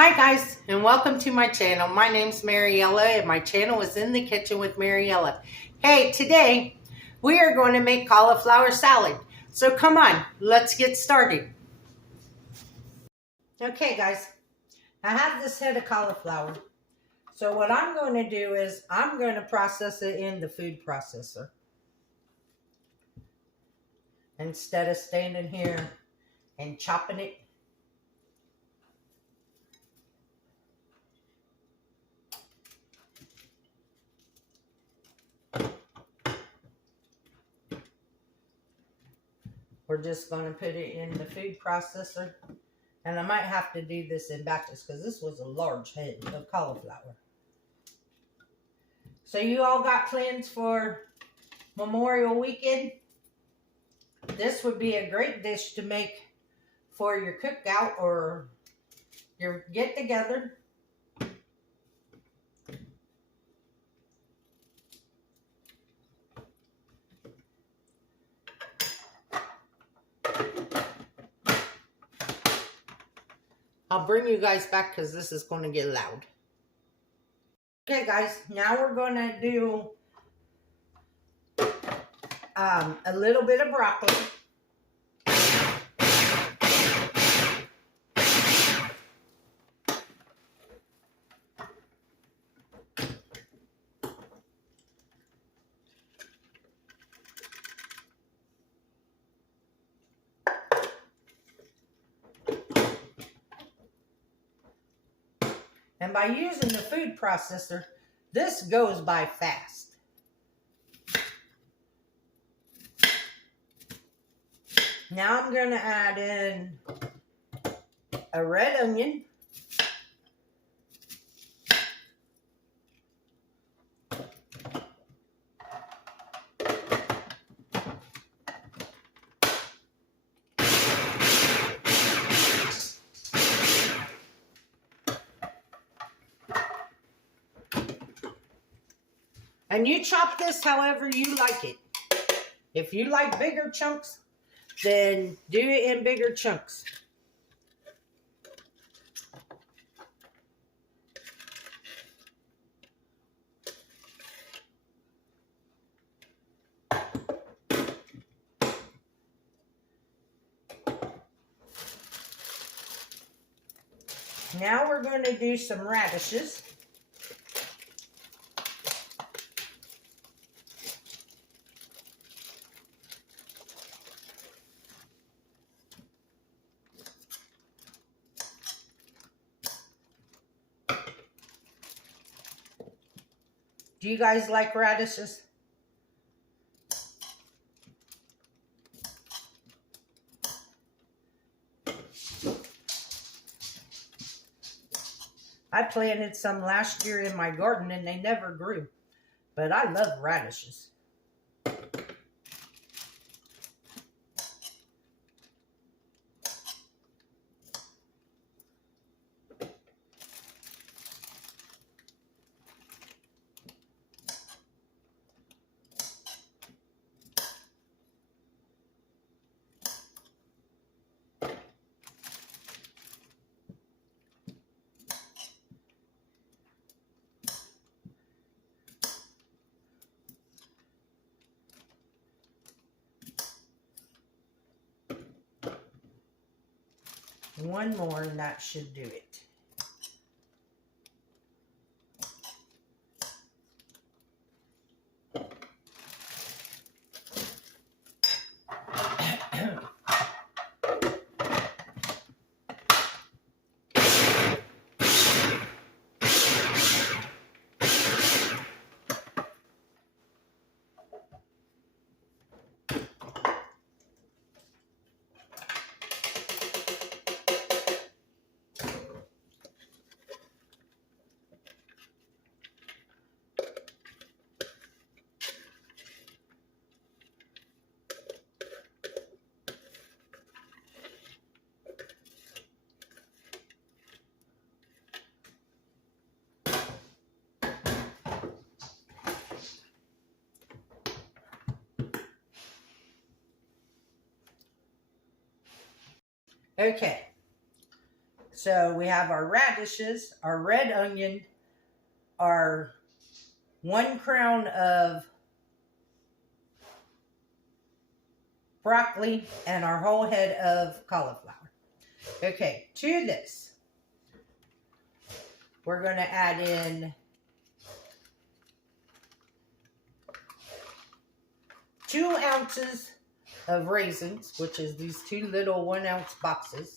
Hi guys, and welcome to my channel. My name's Mariella, and my channel is In the Kitchen with Mariella. Hey, today we are going to make cauliflower salad. So come on, let's get started. Okay guys, I have this head of cauliflower. So what I'm going to do is I'm going to process it in the food processor, instead of standing here and chopping it. We're just going to put it in the food processor. And I might have to do this in batches because this was a large head of cauliflower. So you all got plans for Memorial Weekend? This would be a great dish to make for your cookout or your get-together. I'll bring you guys back because this is going to get loud. Okay guys, now we're going to do a little bit of broccoli. And by using the food processor, this goes by fast. Now I'm going to add in a red onion. And you chop this however you like it. If you like bigger chunks, then do it in bigger chunks. Now we're going to do some radishes. Do you guys like radishes? I planted some last year in my garden and they never grew, but I love radishes. One more and that should do it. Okay, So we have our radishes, our red onion, our 1 crown of broccoli, and our whole head of cauliflower. Okay, to this, we're going to add in 2 ounces of raisins, which is these 2 little 1-ounce boxes.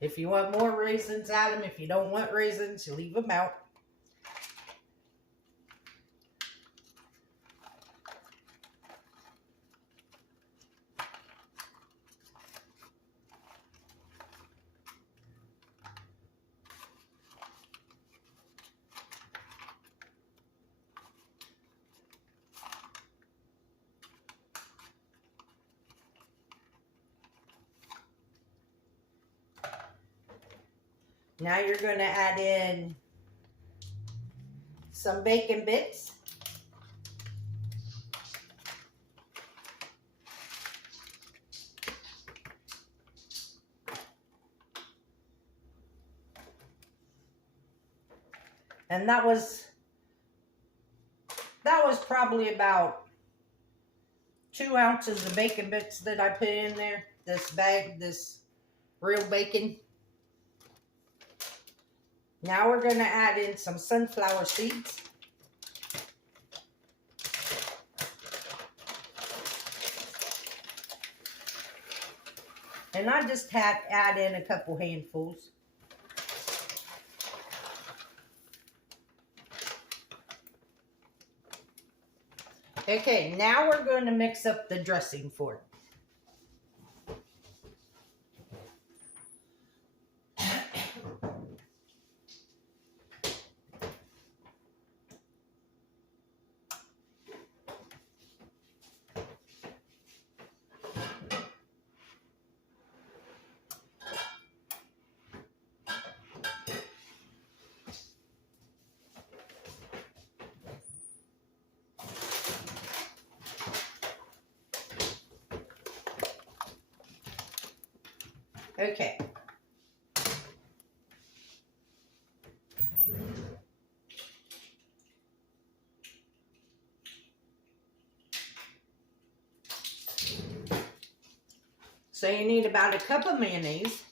If you want more raisins, add them. If you don't want raisins, you leave them out. Now you're going to add in some bacon bits. And that was probably about 2 ounces of bacon bits that I put in there. This bag, this real bacon. Now we're going to add in some sunflower seeds. And I just add in a couple handfuls. Okay, now we're going to mix up the dressing for it. Okay. So you need about a cup of mayonnaise.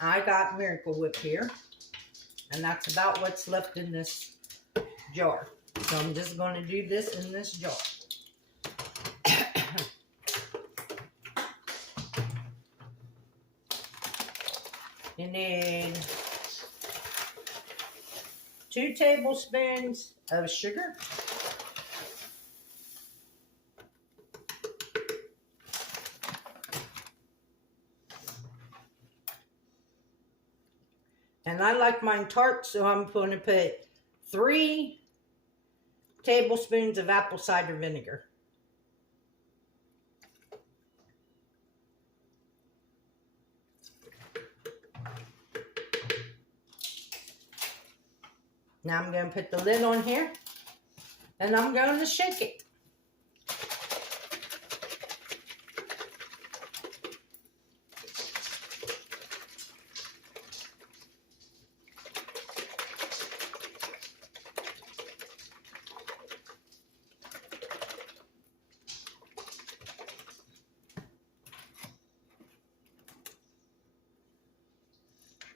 I got Miracle Whip here. And that's about what's left in this jar. So I'm just going to do this in this jar. You need 2 tablespoons of sugar. And I like mine tart, so I'm going to put 3 tablespoons of apple cider vinegar. Now I'm going to put the lid on here, and I'm going to shake it.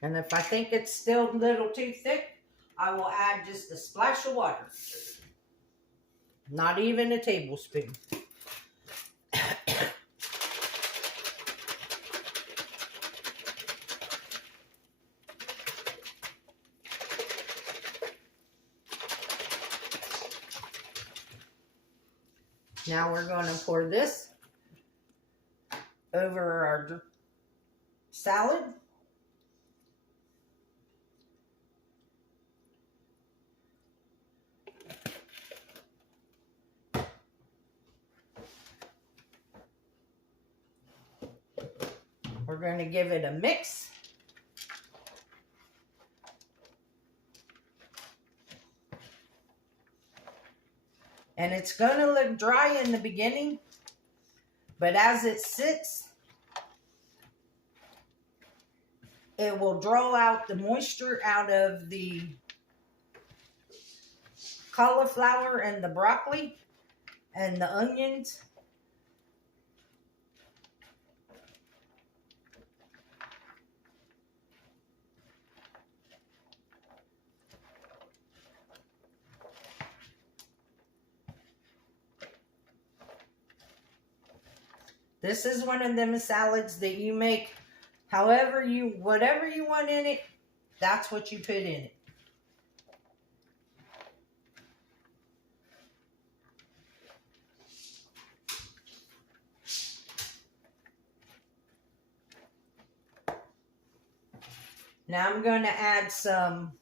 And if I think it's still a little too thick, I will add just a splash of water. Not even a tablespoon. Now we're going to pour this over our salad. We're going to give it a mix. And it's going to look dry in the beginning, but as it sits, It will draw out the moisture out of the cauliflower and the broccoli and the onions. This is one of them salads that you make whatever you want in it, that's what you put in it. Now I'm going to add some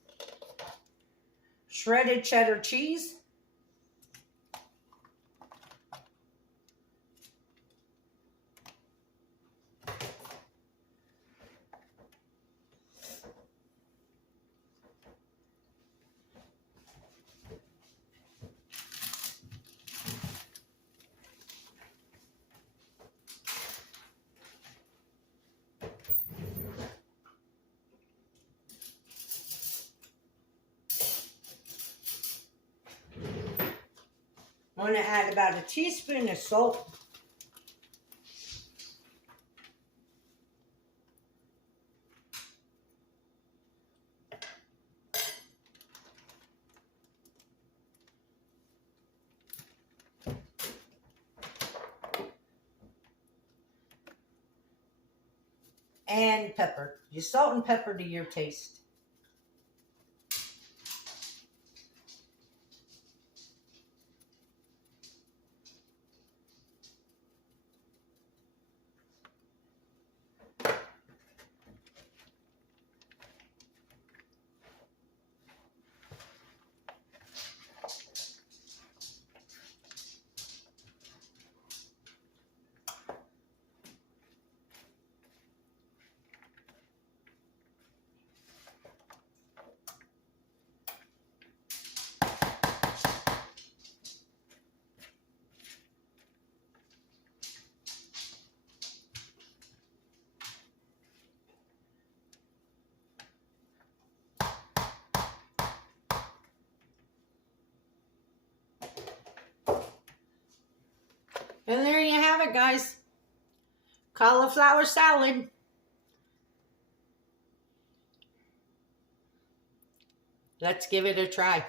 shredded cheddar cheese. I'm going to add about a teaspoon of salt. And pepper. You salt and pepper to your taste. And there you have it, guys. Cauliflower salad. Let's give it a try.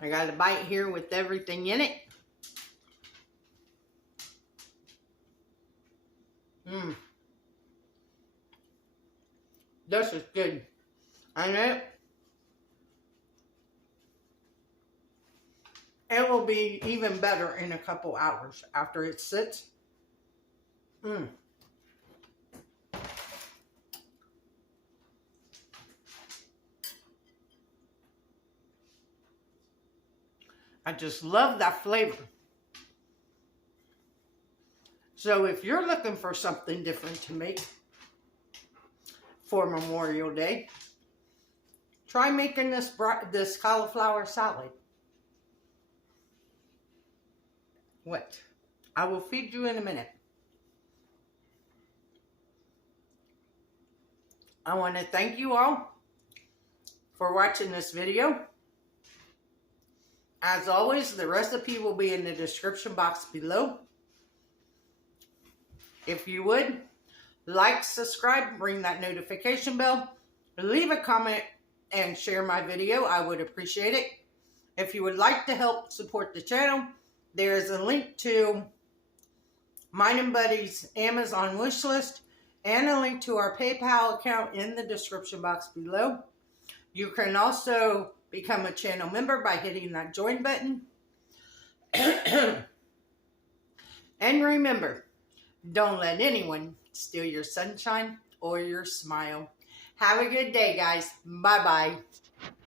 I got a bite here with everything in it. This is good. And it will be even better in a couple hours after it sits. I just love that flavor. So if you're looking for something different to make for Memorial Day, try making this cauliflower salad. What? I will feed you in a minute. I want to thank you all for watching this video. As always, the recipe will be in the description box below. If you would, like, subscribe, ring that notification bell, leave a comment, and share my video. I would appreciate it. If you would like to help support the channel, there is a link to Mine and Buddy's Amazon wish list and a link to our PayPal account in the description box below. You can also become a channel member by hitting that join button. And remember, don't let anyone steal your sunshine or your smile. Have a good day, guys. Bye-bye.